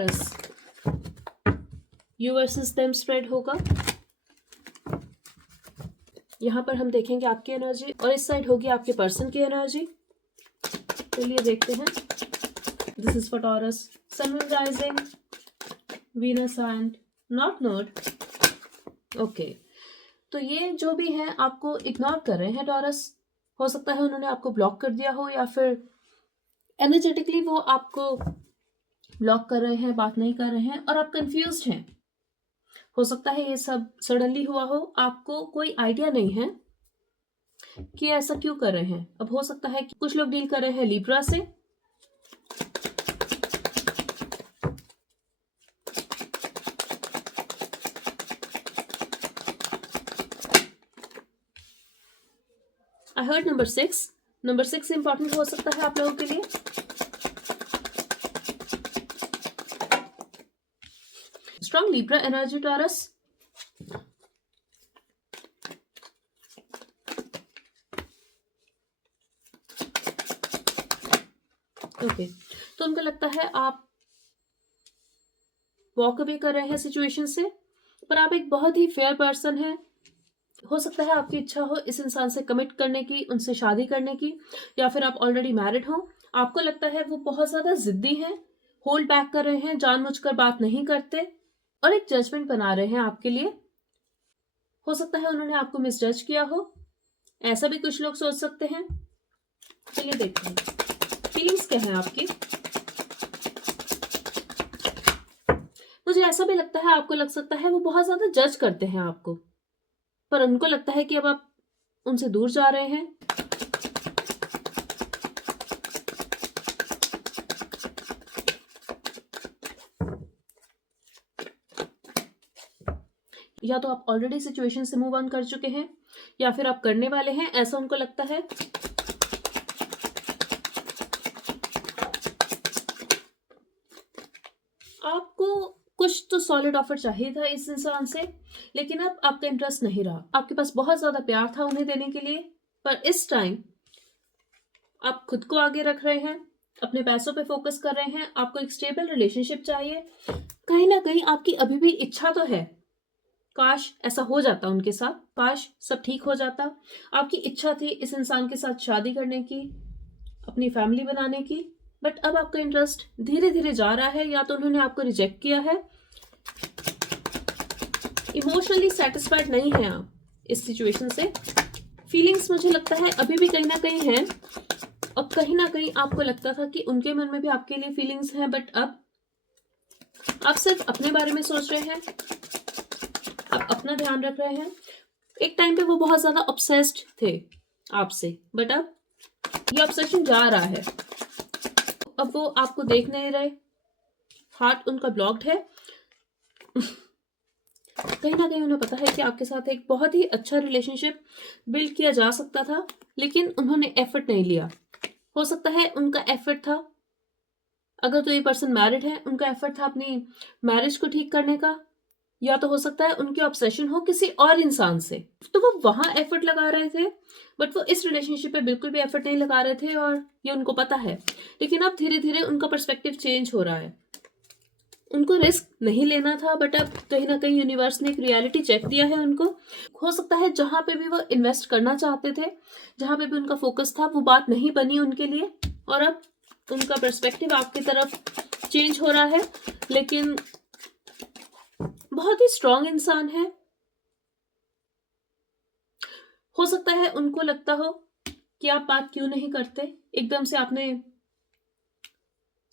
Taurus, you versus them spread होगा। यहाँ पर हम देखेंगे आपकी एनर्जी और इस साइड होगी आपके पर्सन की एनर्जी। चलिए देखते हैं। This is for Taurus, sun moon rising, Venus and north node. Okay, तो ये जो भी है आपको इग्नोर कर रहे हैं टॉरस। हो सकता है उन्होंने आपको ब्लॉक कर दिया हो या फिर एनर्जेटिकली वो आपको ब्लॉक कर रहे हैं, बात नहीं कर रहे हैं और आप कंफ्यूज्ड हैं। हो सकता है ये सब सडनली हुआ हो, आपको कोई आइडिया नहीं है कि ऐसा क्यों कर रहे हैं। अब हो सकता है कि कुछ लोग डील कर रहे हैं लिब्रा से, I heard number 6। Number 6 important हो सकता है आप लोगों के लिए। Strong Libra energy taurus. Okay, तो उनको लगता है आप वॉक अवे कर रहे हैं सिचुएशन से, पर आप एक बहुत ही फेयर पर्सन हैं। हो सकता है आपकी इच्छा हो इस इंसान से कमिट करने की, उनसे शादी करने की, या फिर आप ऑलरेडी मैरिड हो। आपको लगता है वो बहुत ज्यादा जिद्दी हैं, होल्ड बैक कर रहे हैं, जानबूझकर बात नहीं करते और एक जजमेंट बना रहे हैं आपके लिए। हो सकता है उन्होंने आपको मिसजज किया हो, ऐसा भी कुछ लोग सोच सकते हैं। चलिए देखते हैं फीलिंग्स क्या है आपकी। मुझे ऐसा भी लगता है, आपको लग सकता है वो बहुत ज्यादा जज करते हैं आपको, पर उनको लगता है कि अब आप उनसे दूर जा रहे हैं। या तो आप ऑलरेडी सिचुएशन से मूव ऑन कर चुके हैं या फिर आप करने वाले हैं, ऐसा उनको लगता है। आपको कुछ तो सॉलिड ऑफर चाहिए था इस इंसान से, लेकिन अब आपका इंटरेस्ट नहीं रहा। आपके पास बहुत ज्यादा प्यार था उन्हें देने के लिए, पर इस टाइम आप खुद को आगे रख रहे हैं, अपने पैसों पे फोकस कर रहे हैं। आपको एक स्टेबल रिलेशनशिप चाहिए। कहीं ना कहीं आपकी अभी भी इच्छा तो है, काश ऐसा हो जाता उनके साथ, काश सब ठीक हो जाता। आपकी इच्छा थी इस इंसान के साथ शादी करने की, अपनी फैमिली बनाने की, बट अब आपका इंटरेस्ट धीरे धीरे जा रहा है। या तो उन्होंने आपको रिजेक्ट किया है, इमोशनली सेटिस्फाइड नहीं है आप इस सिचुएशन से। फीलिंग्स मुझे लगता है अभी भी कहीं ना कहीं है, और कहीं ना कहीं आपको लगता था कि उनके मन में भी आपके लिए फीलिंग्स हैं, बट अब आप सिर्फ अपने बारे में सोच रहे हैं, आप अपना ध्यान रख रहे हैं। एक टाइम पे वो बहुत ज्यादा ऑब्सेस्ड थे आपसे, बट अब ये ऑब्सेशन जा रहा है। अब वो आपको देख नहीं रहे, हार्ट उनका ब्लॉक्ड है। कहीं ना कहीं उन्हें पता है कि आपके साथ एक बहुत ही अच्छा रिलेशनशिप बिल्ड किया जा सकता था, लेकिन उन्होंने एफर्ट नहीं लिया। हो सकता है उनका एफर्ट था, अगर तो ये पर्सन मैरिड है, उनका एफर्ट था अपनी मैरिज को ठीक करने का, या तो हो सकता है उनकी ऑब्सेशन हो किसी और इंसान से, तो वो वहां एफर्ट लगा रहे थे, बट वो इस रिलेशनशिप पे बिल्कुल भी एफर्ट नहीं लगा रहे थे और ये उनको पता है। लेकिन अब धीरे धीरे उनका पर्सपेक्टिव चेंज हो रहा है। उनको रिस्क नहीं लेना था, बट अब कहीं ना कहीं यूनिवर्स ने एक रियलिटी चेक दिया है उनको। हो सकता है जहां पे भी वो इन्वेस्ट करना चाहते थे, जहां पे भी उनका फोकस था, वो बात नहीं बनी उनके लिए, और अब उनका पर्सपेक्टिव आपकी तरफ चेंज हो रहा है। लेकिन बहुत ही स्ट्रांग इंसान है। हो सकता है उनको लगता हो कि आप बात क्यों नहीं करते, एकदम से आपने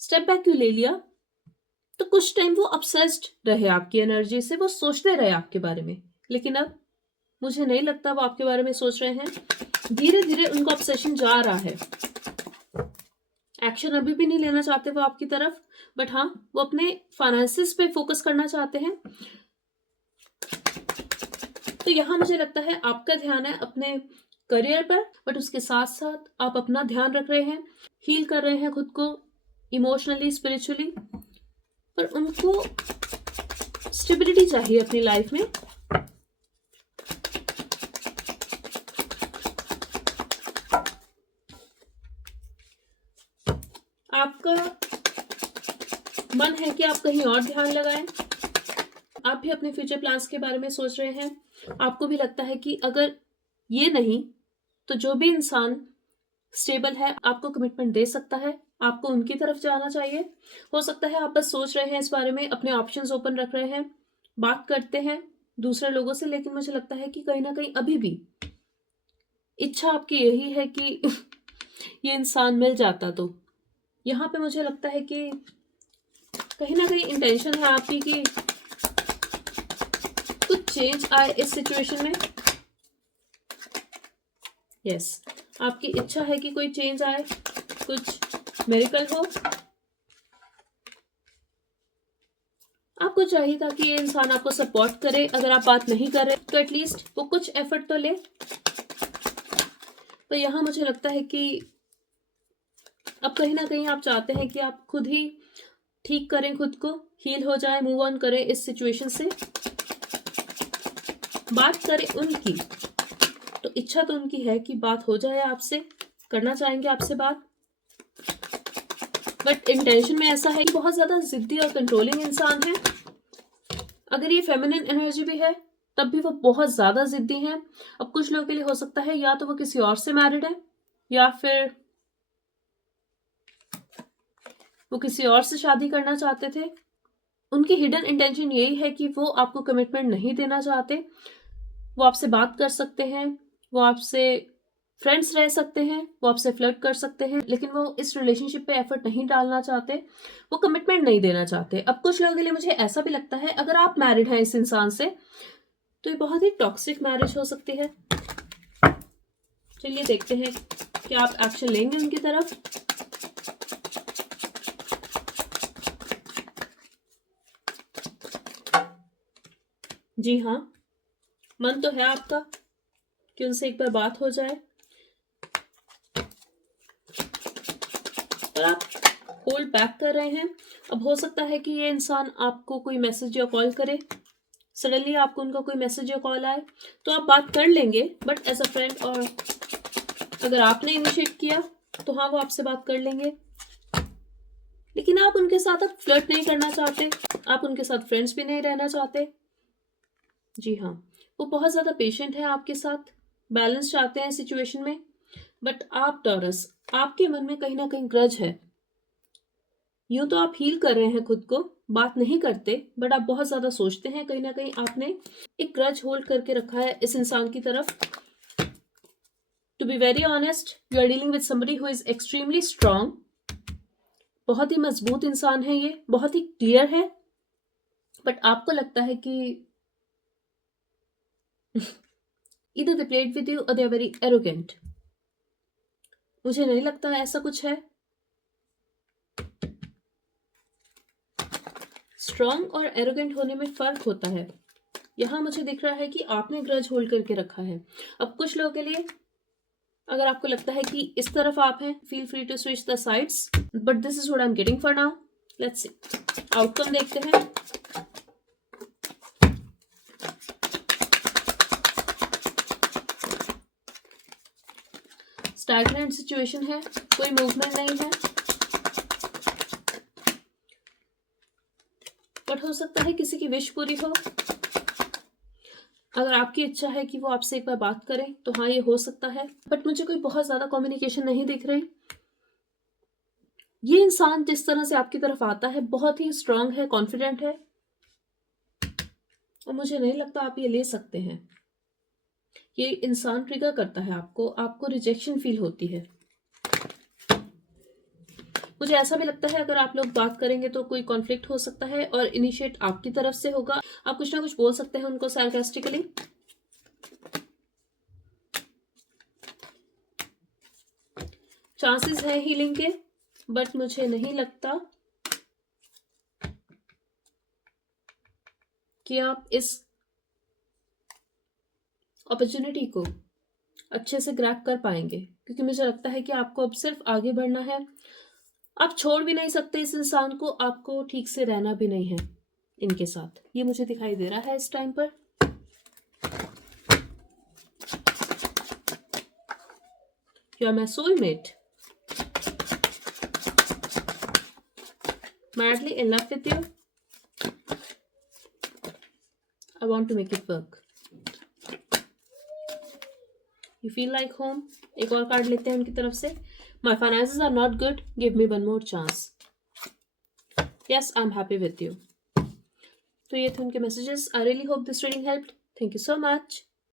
स्टेप बैक क्यों ले लिया। तो कुछ टाइम वो ऑब्सेस्ड रहे आपकी एनर्जी से, वो सोचते रहे आपके बारे में, लेकिन अब मुझे नहीं लगता वो आपके बारे में सोच रहे हैं। धीरे धीरे उनका ऑब्सेशन जा रहा है। एक्शन अभी भी नहीं लेना चाहते वो आपकी तरफ, बट हाँ, वो अपने फाइनेंसिस पे फोकस करना चाहते हैं। तो यहाँ मुझे लगता है आपका ध्यान है अपने करियर पर, बट उसके साथ साथ आप अपना ध्यान रख रहे हैं, हील कर रहे हैं खुद को इमोशनली, स्पिरिचुअली। पर उनको स्टेबिलिटी चाहिए अपनी लाइफ में। आपका मन है कि आप कहीं और ध्यान लगाएं। आप भी अपने फ्यूचर प्लान्स के बारे में सोच रहे हैं। आपको भी लगता है कि अगर ये नहीं तो जो भी इंसान स्टेबल है आपको कमिटमेंट दे सकता है, आपको उनकी तरफ जाना चाहिए। हो सकता है आप बस सोच रहे हैं इस बारे में, अपने ऑप्शंस ओपन रख रहे हैं, बात करते हैं दूसरे लोगों से, लेकिन मुझे लगता है कि कहीं ना कहीं अभी भी इच्छा आपकी यही है कि ये इंसान मिल जाता। तो यहाँ पे मुझे लगता है कि कहीं ना कहीं इंटेंशन है आपकी कि कुछ चेंज आए इस सिचुएशन में। यस, आपकी इच्छा है कि कोई चेंज आए, कुछ मिरेकल हो। आपको चाहिए था कि ये इंसान आपको सपोर्ट करे, अगर आप बात नहीं कर रहे तो एटलीस्ट वो कुछ एफर्ट तो ले। तो यहाँ मुझे लगता है कि अब कहीं ना कहीं आप चाहते हैं कि आप खुद ही ठीक करें, खुद को हील हो जाए, मूव ऑन करें इस सिचुएशन से, बात करें उनकी। तो इच्छा तो उनकी है कि बात हो जाए आपसे, करना चाहेंगे आपसे बात, बट इंटेंशन में ऐसा है कि बहुत ज्यादा जिद्दी और कंट्रोलिंग इंसान है। अगर ये फेमिनिन एनर्जी भी है तब भी वो बहुत ज्यादा जिद्दी हैं। अब कुछ लोगों के लिए हो सकता है या तो वो किसी और से मैरिड है या फिर वो किसी और से शादी करना चाहते थे। उनकी हिडन इंटेंशन यही है कि वो आपको कमिटमेंट नहीं देना चाहते। वो आपसे बात कर सकते हैं, वो आपसे फ्रेंड्स रह सकते हैं, वो आपसे फ्लर्ट कर सकते हैं, लेकिन वो इस रिलेशनशिप पे एफर्ट नहीं डालना चाहते, वो कमिटमेंट नहीं देना चाहते। अब कुछ लोगों के लिए मुझे ऐसा भी लगता है अगर आप मैरिड हैं इस इंसान से तो ये बहुत ही टॉक्सिक मैरिज हो सकती है। चलिए देखते हैं कि आप एक्शन लेंगे उनकी तरफ। जी हाँ, मन तो है आपका कि उनसे एक बार बात हो जाए, और आप होल्ड बैक कर रहे हैं। अब हो सकता है कि ये इंसान आपको कोई मैसेज या कॉल करे, सडनली आपको उनका कोई मैसेज या कॉल आए तो आप बात कर लेंगे, बट एज अ फ्रेंड, और अगर आपने इनिशिएट किया तो हाँ वो आपसे बात कर लेंगे। लेकिन आप उनके साथ अब फ्लर्ट नहीं करना चाहते, आप उनके साथ फ्रेंड्स भी नहीं रहना चाहते। जी हाँ, वो बहुत ज़्यादा पेशेंट है आपके साथ, बैलेंस चाहते हैं सिचुएशन में, बट आप टॉरस, आपके मन में कहीं ना कहीं ग्रज है। यूं तो आप हील कर रहे हैं खुद को, बात नहीं करते, बट आप बहुत ज़्यादा सोचते हैं। कहीं ना कहीं आपने एक ग्रज होल्ड करके रखा है इस इंसान की तरफ। To be very honest, you are dealing with somebody who is extremely strong. बहुत ही मजबूत इंसान है ये, बहुत ही क्लियर है, बट आपको लगता है कि either they played with you or they are very arrogant। मुझे नहीं लगता ऐसा कुछ है। स्ट्रांग और एरोगेंट होने में फर्क होता है। यहाँ मुझे दिख रहा है कि आपने ग्रज होल्ड करके रखा है। अब कुछ लोगों के लिए अगर आपको लगता है कि इस तरफ आप हैं, feel free to switch the sides, but this is what I am getting for now. Let's see, outcome देखते हैं। स्टैग्नेंट सिचुएशन है, कोई मूवमेंट नहीं है, बट हो सकता है किसी की विश पूरी हो। अगर आपकी इच्छा है कि वो आपसे एक बार बात करें तो हाँ ये हो सकता है, बट मुझे कोई बहुत ज्यादा कम्युनिकेशन नहीं दिख रही। ये इंसान जिस तरह से आपकी तरफ आता है बहुत ही स्ट्रांग है, कॉन्फिडेंट है, और मुझे नहीं लगता आप ये ले सकते हैं। ये इंसान ट्रिगर करता है आपको, आपको रिजेक्शन फील होती है। मुझे ऐसा भी लगता है अगर आप लोग बात करेंगे तो कोई कॉन्फ्लिक्ट हो सकता है और इनिशिएट आपकी तरफ से होगा। आप कुछ ना कुछ बोल सकते हैं उनको सार्कास्टिकली। चांसेस है हीलिंग के, बट मुझे नहीं लगता कि आप इस अपॉर्चुनिटी को अच्छे से ग्रैब कर पाएंगे, क्योंकि मुझे लगता है कि आपको अब सिर्फ आगे बढ़ना है। आप छोड़ भी नहीं सकते इस इंसान को, आपको ठीक से रहना भी नहीं है इनके साथ, ये मुझे दिखाई दे रहा है इस टाइम पर। You are my soulmate. madly in love with you. I want to make it work. You feel like home. एक और कार्ड लेते हैं उनकी तरफ से. My finances are not good. Give me one more chance. Yes, I'm happy with you. तो ये थे उनके messages. I really hope this reading helped. Thank you so much.